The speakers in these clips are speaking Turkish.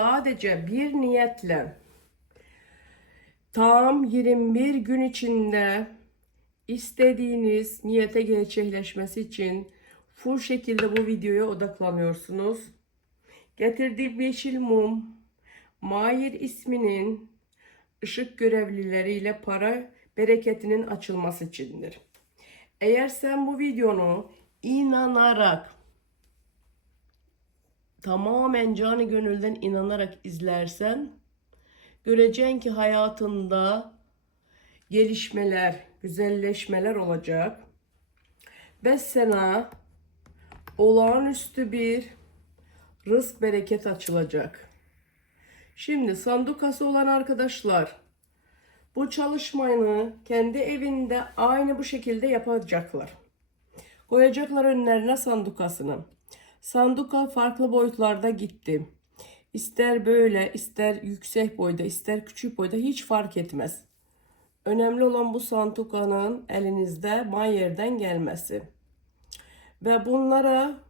Sadece bir niyetle tam 21 gün içinde istediğiniz niyete gerçekleşmesi için full şekilde bu videoya odaklanıyorsunuz. Getirdiğim yeşil mum, Mahir isminin ışık görevlileriyle para bereketinin açılması içindir. Eğer sen bu videonu inanarak tamamen canı gönülden inanarak izlersen göreceksin ki hayatında gelişmeler, güzelleşmeler olacak. Ve sana olağanüstü bir rızk bereket açılacak. Şimdi sandukası olan arkadaşlar bu çalışmayı kendi evinde aynı bu şekilde yapacaklar. Koyacaklar önlerine sandukasını. Sanduka farklı boyutlarda gitti. İster böyle, ister yüksek boyda, ister küçük boyda hiç fark etmez. Önemli olan bu sandukanın elinizde manyerden gelmesi. Ve bunlara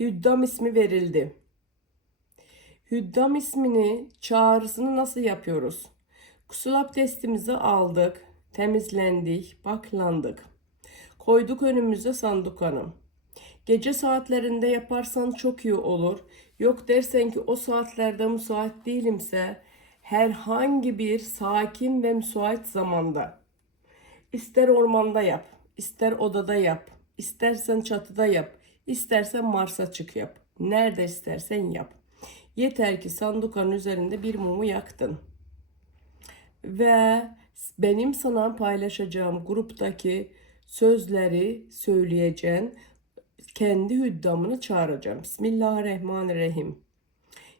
Hüddam ismi verildi. Hüddam ismini çağrısını nasıl yapıyoruz? Kusul abdestimizi aldık, temizlendik, baklandık. Koyduk önümüze sandukanı. Gece saatlerinde yaparsan çok iyi olur. Yok dersen ki o saatlerde müsait değilimse herhangi bir sakin ve müsait zamanda. İster ormanda yap, ister odada yap, istersen çatıda yap, istersen Mars'a çık yap. Nerede istersen yap. Yeter ki sandukanın üzerinde bir mumu yaktın. Ve benim sana paylaşacağım gruptaki sözleri söyleyeceğin kendi hüddamını çağıracağım. Bismillahirrahmanirrahim.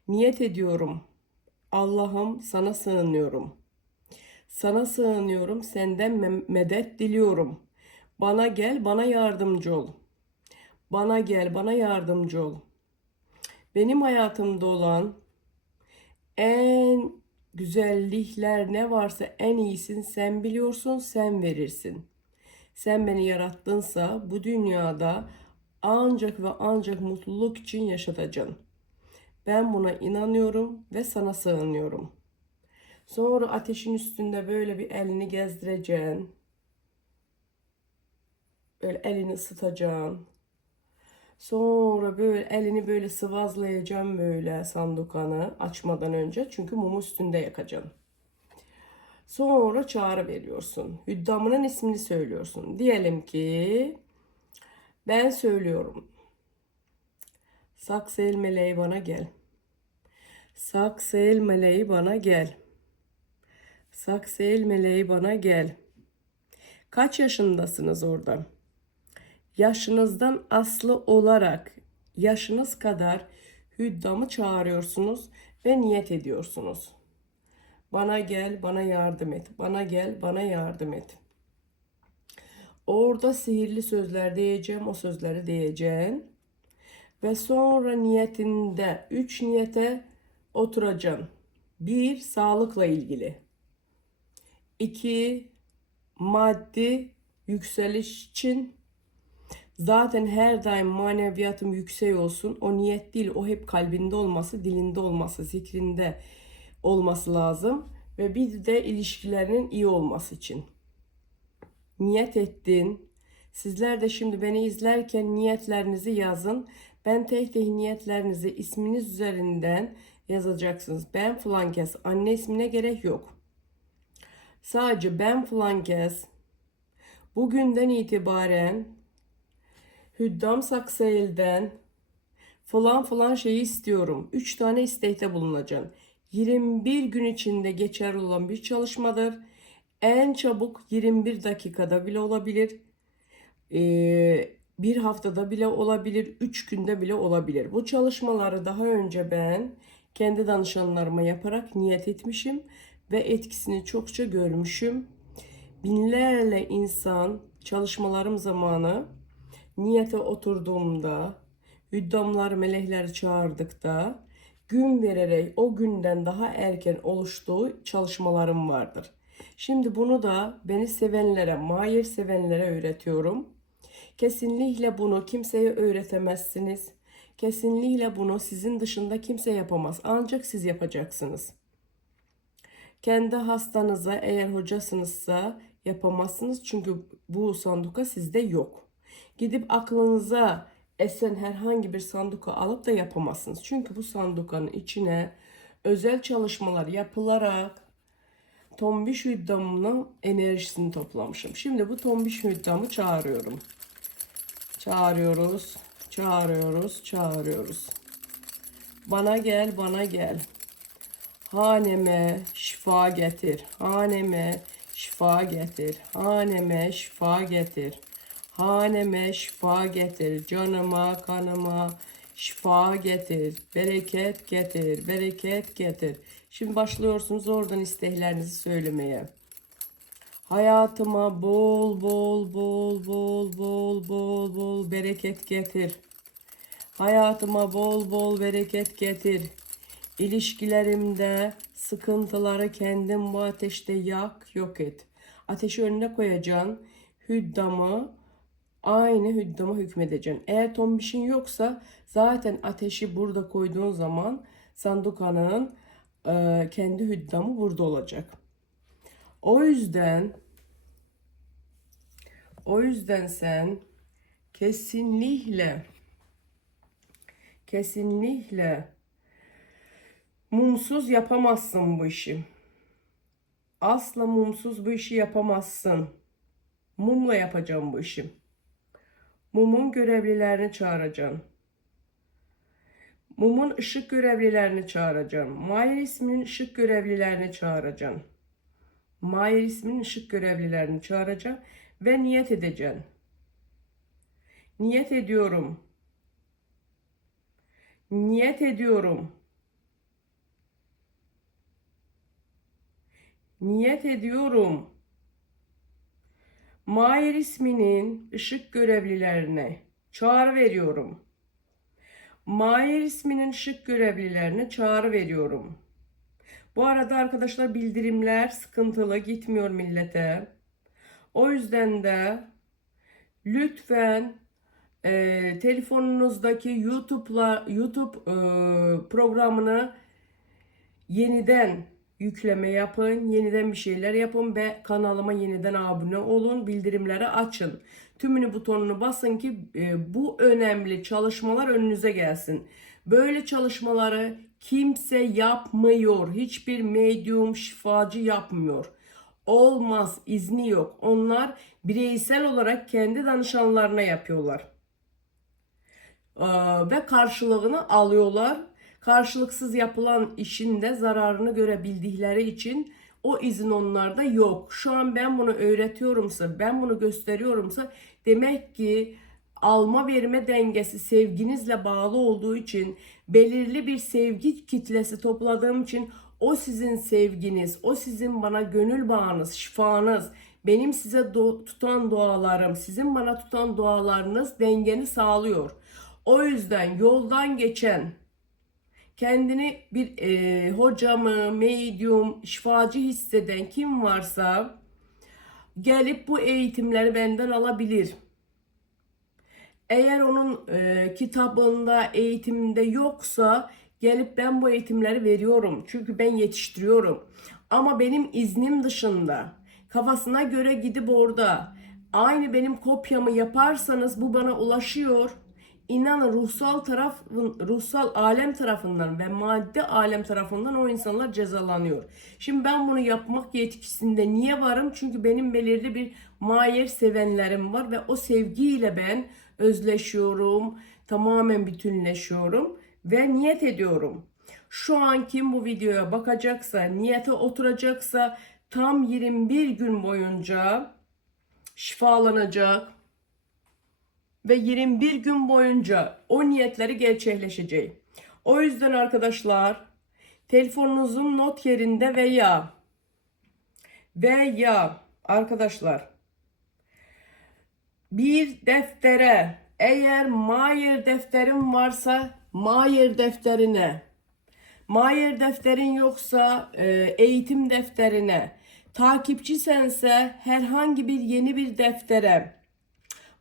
Niyet ediyorum. Allah'ım sana sığınıyorum. Sana sığınıyorum, senden me- medet diliyorum. Bana gel, bana yardımcı ol. Bana gel, bana yardımcı ol. Benim hayatımda olan en güzellikler ne varsa en iyisini sen biliyorsun, sen verirsin. Sen beni yarattınsa bu dünyada ancak ve ancak mutluluk için yaşatacaksın. Ben buna inanıyorum ve sana sığınıyorum. Sonra ateşin üstünde böyle bir elini gezdireceksin. Böyle elini ısıtacaksın. Sonra böyle elini böyle sıvazlayacaksın böyle sandukanı açmadan önce. Çünkü mumu üstünde yakacaksın. Sonra çağrı veriyorsun. Hüddamının ismini söylüyorsun. Diyelim ki ben söylüyorum. Saksel meleği bana gel. Saksel meleği bana gel. Saksel meleği bana gel. Kaç yaşındasınız orada? Yaşınızdan aslı olarak yaşınız kadar hüddamı çağırıyorsunuz ve niyet ediyorsunuz. Bana gel, bana yardım et. Bana gel, bana yardım et. Orada sihirli sözler diyeceğim, o sözleri diyeceğim. Ve sonra niyetinde üç niyete oturacaksın. Bir, sağlıkla ilgili. İki, maddi yükseliş için. Zaten her daim maneviyatım yüksek olsun. O niyet değil, o hep kalbinde olması, dilinde olması, zikrinde olması lazım. Ve bir de ilişkilerinin iyi olması için. Niyet ettin. Sizler de şimdi beni izlerken niyetlerinizi yazın. Ben tek tek niyetlerinizi isminiz üzerinden yazacaksınız. Ben falan kes. Anne ismine gerek yok. Sadece ben falan kes. Bugünden itibaren Hüddam Saksayel'den falan falan şeyi istiyorum. 3 tane istekte bulunacaksın. 21 gün içinde geçerli olan bir çalışmadır. En çabuk 21 dakikada bile olabilir. Ee, bir haftada bile olabilir, 3 günde bile olabilir. Bu çalışmaları daha önce ben kendi danışanlarıma yaparak niyet etmişim ve etkisini çokça görmüşüm. Binlerle insan çalışmalarım zamanı niyete oturduğumda, hüddamlar melekleri çağırdıkta gün vererek o günden daha erken oluştuğu çalışmalarım vardır. Şimdi bunu da beni sevenlere, mahir sevenlere öğretiyorum. Kesinlikle bunu kimseye öğretemezsiniz. Kesinlikle bunu sizin dışında kimse yapamaz. Ancak siz yapacaksınız. Kendi hastanıza eğer hocasınızsa yapamazsınız çünkü bu sanduka sizde yok. Gidip aklınıza esen herhangi bir sanduka alıp da yapamazsınız. Çünkü bu sandukanın içine özel çalışmalar yapılarak tombiş hüddamının enerjisini toplamışım. Şimdi bu tombiş hüddamı çağırıyorum. Çağırıyoruz, çağırıyoruz, çağırıyoruz. Bana gel, bana gel. Haneme şifa getir. Haneme şifa getir. Haneme şifa getir. Haneme şifa getir. Canıma, kanıma şifa getir. Bereket getir. Bereket getir. Şimdi başlıyorsunuz oradan isteklerinizi söylemeye. Hayatıma bol bol bol bol bol bol bol bereket getir. Hayatıma bol bol bereket getir. İlişkilerimde sıkıntıları kendim bu ateşte yak, yok et. Ateşi önüne koyacaksın. Hüddamı aynı hüddama hükmedeceksin. Eğer tombişin yoksa zaten ateşi burada koyduğun zaman sandukanın e, kendi hüddamı burada olacak. O yüzden o yüzden sen kesinlikle kesinlikle mumsuz yapamazsın bu işi. Asla mumsuz bu işi yapamazsın. Mumla yapacağım bu işi. Mumun görevlilerini çağıracağım. Mumun ışık görevlilerini çağıracağım. Mayer isminin ışık görevlilerini çağıracağım. Mayer isminin ışık görevlilerini çağıracağım ve niyet edeceğim. Niyet ediyorum. Niyet ediyorum. Niyet ediyorum. Mayer isminin ışık görevlilerine çağrı veriyorum. Mayer isminin ışık görevlilerine çağrı veriyorum. Bu arada arkadaşlar bildirimler sıkıntılı gitmiyor millete. O yüzden de lütfen e, telefonunuzdaki YouTube'la YouTube e, programını yeniden yükleme yapın, yeniden bir şeyler yapın ve kanalıma yeniden abone olun, bildirimleri açın. Tümünü butonunu basın ki e, bu önemli çalışmalar önünüze gelsin. Böyle çalışmaları kimse yapmıyor. Hiçbir medyum, şifacı yapmıyor. Olmaz, izni yok. Onlar bireysel olarak kendi danışanlarına yapıyorlar. Ee, ve karşılığını alıyorlar karşılıksız yapılan işin de zararını görebildikleri için o izin onlarda yok. Şu an ben bunu öğretiyorumsa, ben bunu gösteriyorumsa demek ki alma verme dengesi sevginizle bağlı olduğu için belirli bir sevgi kitlesi topladığım için o sizin sevginiz, o sizin bana gönül bağınız, şifanız, benim size do- tutan dualarım, sizin bana tutan dualarınız dengeni sağlıyor. O yüzden yoldan geçen kendini bir e, hocamı, medyum, şifacı hisseden kim varsa gelip bu eğitimleri benden alabilir. Eğer onun e, kitabında, eğitiminde yoksa gelip ben bu eğitimleri veriyorum. Çünkü ben yetiştiriyorum. Ama benim iznim dışında kafasına göre gidip orada aynı benim kopyamı yaparsanız bu bana ulaşıyor inanın ruhsal taraf ruhsal alem tarafından ve maddi alem tarafından o insanlar cezalanıyor. Şimdi ben bunu yapmak yetkisinde niye varım? Çünkü benim belirli bir mayer sevenlerim var ve o sevgiyle ben özleşiyorum, tamamen bütünleşiyorum ve niyet ediyorum. Şu an kim bu videoya bakacaksa, niyete oturacaksa tam 21 gün boyunca şifalanacak, ve 21 gün boyunca o niyetleri gerçekleşecek. O yüzden arkadaşlar telefonunuzun not yerinde veya veya arkadaşlar bir deftere eğer Mayer defterin varsa Mayer defterine Mayer defterin yoksa e, eğitim defterine takipçi sense herhangi bir yeni bir deftere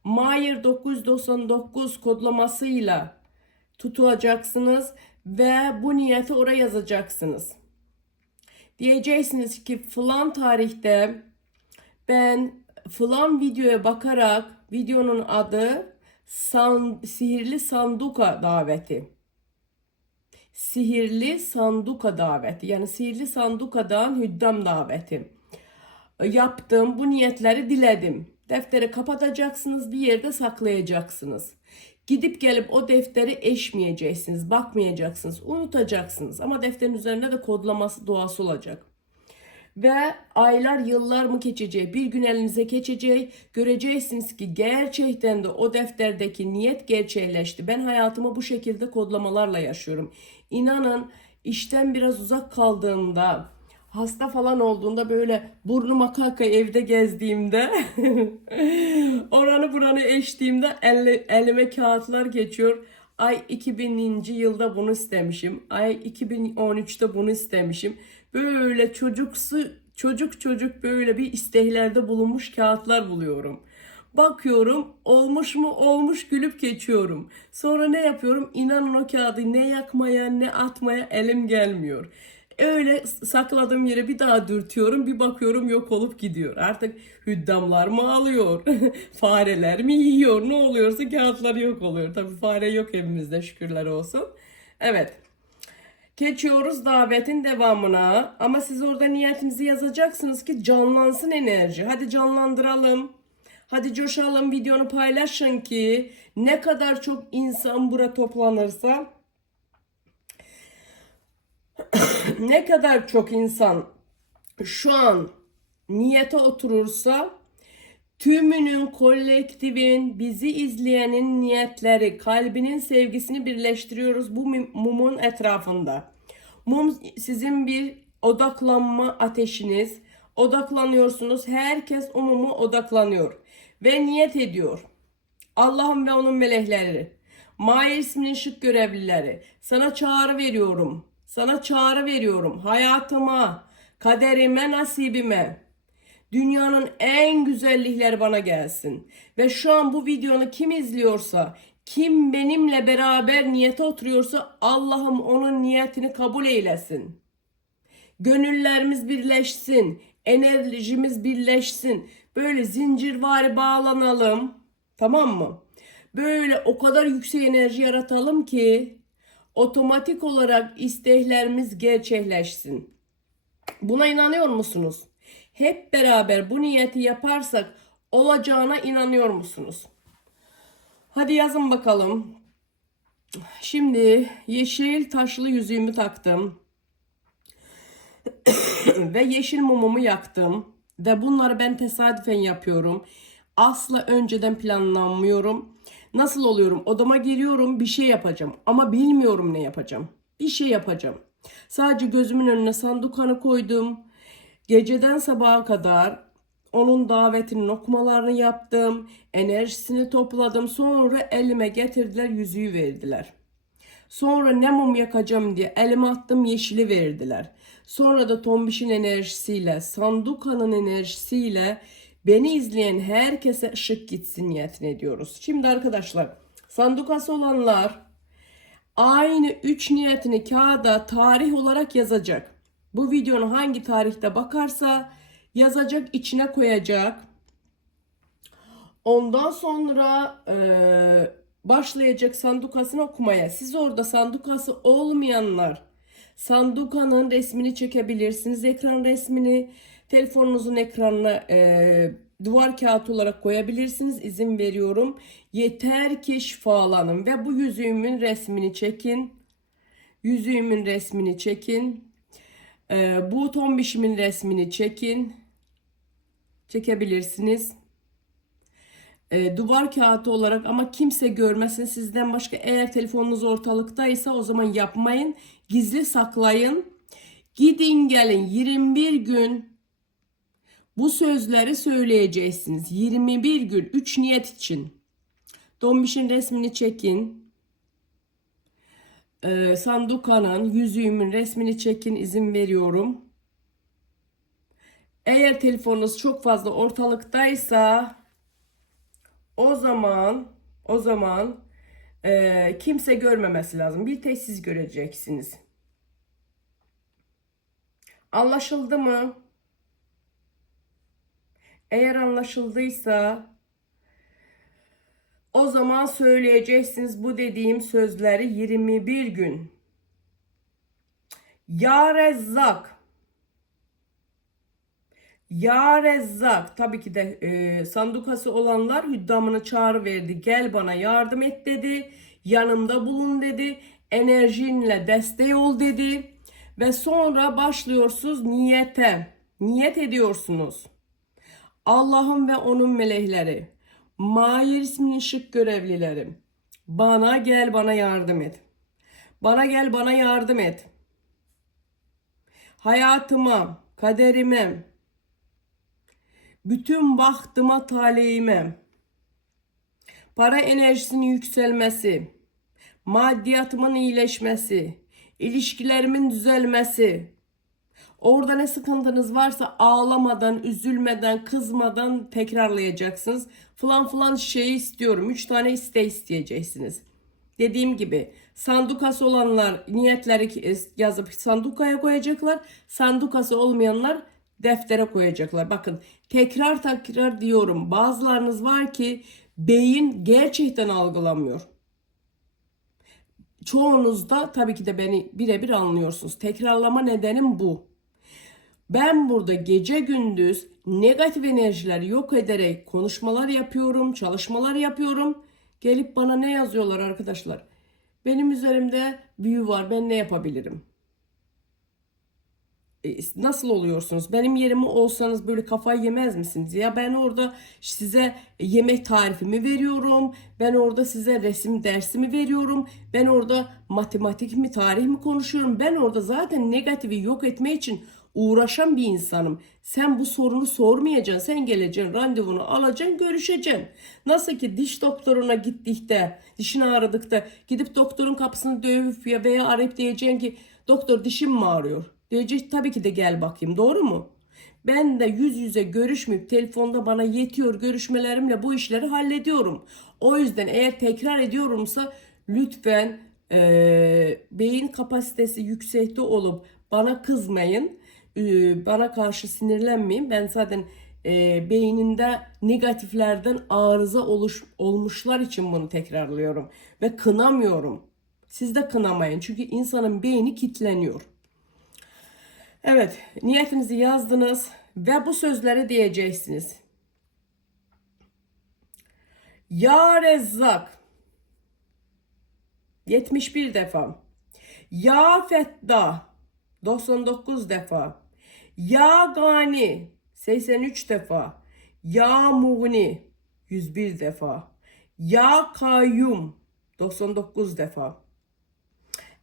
Mayer 999 kodlamasıyla tutacaksınız ve bu niyeti oraya yazacaksınız. Diyeceksiniz ki falan tarihte ben falan videoya bakarak videonun adı san, sihirli sanduka daveti. Sihirli sanduka daveti. Yani sihirli sandukadan hüddam daveti. Yaptım bu niyetleri diledim. Defteri kapatacaksınız bir yerde saklayacaksınız. Gidip gelip o defteri eşmeyeceksiniz, bakmayacaksınız, unutacaksınız. Ama defterin üzerinde de kodlaması doğası olacak. Ve aylar yıllar mı geçecek? Bir gün elinize geçecek. Göreceksiniz ki gerçekten de o defterdeki niyet gerçekleşti. Ben hayatımı bu şekilde kodlamalarla yaşıyorum. İnanın işten biraz uzak kaldığımda, hasta falan olduğunda böyle burnuma kaka evde gezdiğimde oranı buranı eştiğimde elle- elime kağıtlar geçiyor. Ay 2000. yılda bunu istemişim. Ay 2013'te bunu istemişim. Böyle çocuksu çocuk çocuk böyle bir isteklerde bulunmuş kağıtlar buluyorum. Bakıyorum olmuş mu olmuş gülüp geçiyorum. Sonra ne yapıyorum? İnanın o kağıdı ne yakmaya ne atmaya elim gelmiyor. Öyle sakladığım yere bir daha dürtüyorum bir bakıyorum yok olup gidiyor. Artık hüddamlar mı alıyor? Fareler mi yiyor? Ne oluyorsa kağıtlar yok oluyor. Tabii fare yok evimizde şükürler olsun. Evet. Geçiyoruz davetin devamına. Ama siz orada niyetinizi yazacaksınız ki canlansın enerji. Hadi canlandıralım. Hadi coşalım videonu paylaşın ki ne kadar çok insan bura toplanırsa ne kadar çok insan şu an niyete oturursa tümünün, kolektifin, bizi izleyenin niyetleri, kalbinin sevgisini birleştiriyoruz bu mum- mumun etrafında. Mum sizin bir odaklanma ateşiniz. Odaklanıyorsunuz. Herkes o mumu odaklanıyor. Ve niyet ediyor. Allah'ım ve onun melekleri. Mahir isminin şık görevlileri. Sana çağrı veriyorum. Sana çağrı veriyorum. Hayatıma, kaderime, nasibime. Dünyanın en güzellikleri bana gelsin. Ve şu an bu videonu kim izliyorsa, kim benimle beraber niyete oturuyorsa Allah'ım onun niyetini kabul eylesin. Gönüllerimiz birleşsin, enerjimiz birleşsin. Böyle zincirvari bağlanalım. Tamam mı? Böyle o kadar yüksek enerji yaratalım ki otomatik olarak isteklerimiz gerçekleşsin. Buna inanıyor musunuz? Hep beraber bu niyeti yaparsak olacağına inanıyor musunuz? Hadi yazın bakalım. Şimdi yeşil taşlı yüzüğümü taktım. Ve yeşil mumumu yaktım. Ve bunları ben tesadüfen yapıyorum. Asla önceden planlanmıyorum. Nasıl oluyorum? Odama giriyorum bir şey yapacağım. Ama bilmiyorum ne yapacağım. Bir şey yapacağım. Sadece gözümün önüne sandukanı koydum. Geceden sabaha kadar onun davetinin okumalarını yaptım. Enerjisini topladım. Sonra elime getirdiler yüzüğü verdiler. Sonra ne mum yakacağım diye elime attım yeşili verdiler. Sonra da Tombiş'in enerjisiyle, Sanduka'nın enerjisiyle beni izleyen herkese ışık gitsin niyetini ediyoruz. Şimdi arkadaşlar sandukası olanlar aynı üç niyetini kağıda tarih olarak yazacak. Bu videonun hangi tarihte bakarsa yazacak içine koyacak. Ondan sonra eee, başlayacak sandukasını okumaya. Siz orada sandukası olmayanlar sandukanın resmini çekebilirsiniz. Ekran resmini telefonunuzun ekranına eee, duvar kağıt olarak koyabilirsiniz. İzin veriyorum. Yeter ki şifalanın ve bu yüzüğümün resmini çekin. Yüzüğümün resmini çekin. Eee, bu tombişimin resmini çekin. Çekebilirsiniz e, duvar kağıdı olarak ama kimse görmesin sizden başka eğer telefonunuz ortalıktaysa o zaman yapmayın. Gizli saklayın. Gidin gelin 21 gün bu sözleri söyleyeceksiniz. 21 gün 3 niyet için. Dombiş'in resmini çekin. Ee, sandukanın, yüzüğümün resmini çekin izin veriyorum. Eğer telefonunuz çok fazla ortalıktaysa o zaman o zaman Ee, kimse görmemesi lazım. Bir tek siz göreceksiniz. Anlaşıldı mı? Eğer anlaşıldıysa o zaman söyleyeceksiniz bu dediğim sözleri 21 gün. Ya Rezzak. Ya Rezzak. Tabii ki de e, sandukası olanlar hüddamını çağrı verdi. Gel bana yardım et dedi. Yanımda bulun dedi. Enerjinle destek ol dedi. Ve sonra başlıyorsunuz niyete. Niyet ediyorsunuz. Allah'ım ve onun melekleri, Mahir isminin şık görevlileri, bana gel bana yardım et. Bana gel bana yardım et. Hayatıma, kaderime, bütün baktıma, talihime, para enerjisinin yükselmesi, maddiyatımın iyileşmesi, ilişkilerimin düzelmesi, Orada ne sıkıntınız varsa ağlamadan, üzülmeden, kızmadan tekrarlayacaksınız. Falan falan şeyi istiyorum. Üç tane iste isteyeceksiniz. Dediğim gibi sandukası olanlar niyetleri yazıp sandukaya koyacaklar. Sandukası olmayanlar deftere koyacaklar. Bakın tekrar tekrar diyorum. Bazılarınız var ki beyin gerçekten algılamıyor. Çoğunuz da tabii ki de beni birebir anlıyorsunuz. Tekrarlama nedenim bu. Ben burada gece gündüz negatif enerjileri yok ederek konuşmalar yapıyorum, çalışmalar yapıyorum. Gelip bana ne yazıyorlar arkadaşlar? Benim üzerimde büyü var, ben ne yapabilirim? E, nasıl oluyorsunuz? Benim yerime olsanız böyle kafayı yemez misiniz? Ya ben orada size yemek tarifimi veriyorum. Ben orada size resim dersimi veriyorum. Ben orada matematik mi, tarih mi konuşuyorum. Ben orada zaten negatifi yok etme için uğraşan bir insanım. Sen bu sorunu sormayacaksın. Sen geleceksin, randevunu alacaksın, görüşeceksin. Nasıl ki diş doktoruna gittikte, dişini ağrıdıkta gidip doktorun kapısını dövüp ya veya arayıp diyeceksin ki doktor dişim mi ağrıyor? Diyecek tabii ki de gel bakayım doğru mu? Ben de yüz yüze görüşmeyip telefonda bana yetiyor görüşmelerimle bu işleri hallediyorum. O yüzden eğer tekrar ediyorumsa lütfen e, beyin kapasitesi yüksekte olup bana kızmayın. E, bana karşı sinirlenmeyin. Ben zaten e, beyninde negatiflerden arıza oluş, olmuşlar için bunu tekrarlıyorum. Ve kınamıyorum. Siz de kınamayın. Çünkü insanın beyni kitleniyor. Evet, niyetinizi yazdınız ve bu sözleri diyeceksiniz. Ya Rezzak 71 defa. Ya Fettah 99 defa. Ya Gani 83 defa. Ya Mugni 101 defa. Ya Kayyum 99 defa.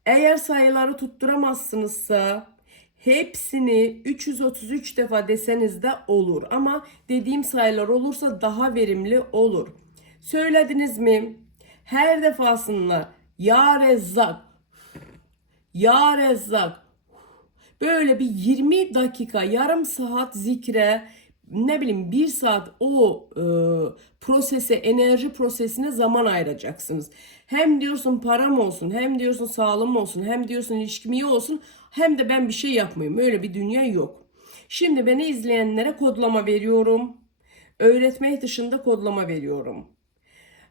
Eğer sayıları tutturamazsınızsa hepsini 333 defa deseniz de olur. Ama dediğim sayılar olursa daha verimli olur. Söylediniz mi? Her defasında Ya Rezzak, Ya Rezzak böyle bir 20 dakika, yarım saat zikre ne bileyim bir saat o e, prosese, enerji prosesine zaman ayıracaksınız. Hem diyorsun param olsun, hem diyorsun sağlığım olsun, hem diyorsun ilişkim iyi olsun, hem de ben bir şey yapmayayım. Öyle bir dünya yok. Şimdi beni izleyenlere kodlama veriyorum. Öğretmek dışında kodlama veriyorum.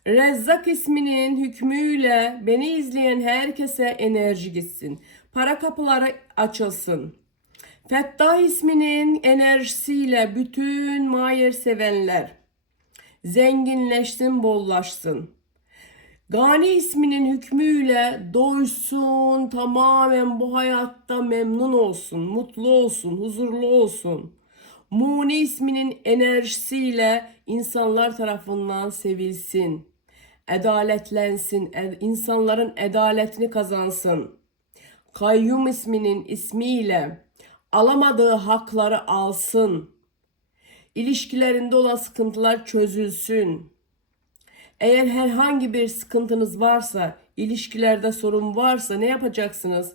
Rezzak isminin hükmüyle beni izleyen herkese enerji gitsin. Para kapıları açılsın. Fettah isminin enerjisiyle bütün Mayer sevenler zenginleşsin, bollaşsın. Gani isminin hükmüyle doysun, tamamen bu hayatta memnun olsun, mutlu olsun, huzurlu olsun. Muni isminin enerjisiyle insanlar tarafından sevilsin, adaletlensin, insanların adaletini kazansın. Kayyum isminin ismiyle alamadığı hakları alsın. İlişkilerinde olan sıkıntılar çözülsün. Eğer herhangi bir sıkıntınız varsa, ilişkilerde sorun varsa ne yapacaksınız?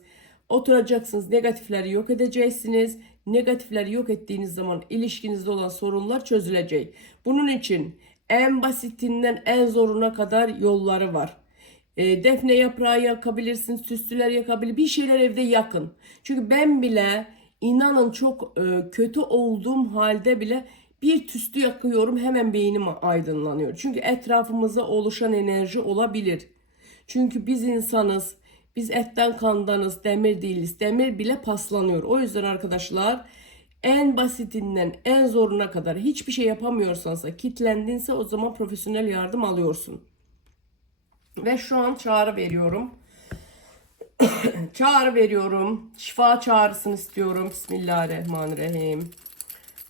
Oturacaksınız, negatifleri yok edeceksiniz. Negatifleri yok ettiğiniz zaman ilişkinizde olan sorunlar çözülecek. Bunun için en basitinden en zoruna kadar yolları var. E, defne yaprağı yakabilirsin, süslüler yakabilir. Bir şeyler evde yakın. Çünkü ben bile inanın çok e, kötü olduğum halde bile bir tüstü yakıyorum hemen beynim aydınlanıyor. Çünkü etrafımıza oluşan enerji olabilir. Çünkü biz insanız. Biz etten kandanız, demir değiliz. Demir bile paslanıyor. O yüzden arkadaşlar en basitinden en zoruna kadar hiçbir şey yapamıyorsansa, kitlendinse o zaman profesyonel yardım alıyorsun. Ve şu an çağrı veriyorum. çağrı veriyorum. Şifa çağrısını istiyorum. Bismillahirrahmanirrahim.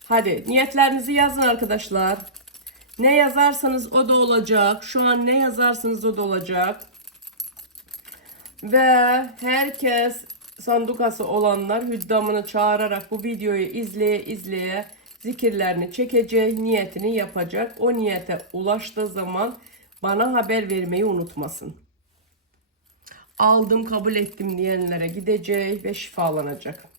Hadi niyetlerinizi yazın arkadaşlar. Ne yazarsanız o da olacak. Şu an ne yazarsanız o da olacak. Ve herkes sandukası olanlar hüddamını çağırarak bu videoyu izleye izleye zikirlerini çekecek, niyetini yapacak. O niyete ulaştığı zaman bana haber vermeyi unutmasın. Aldım, kabul ettim diyenlere gidecek ve şifalanacak.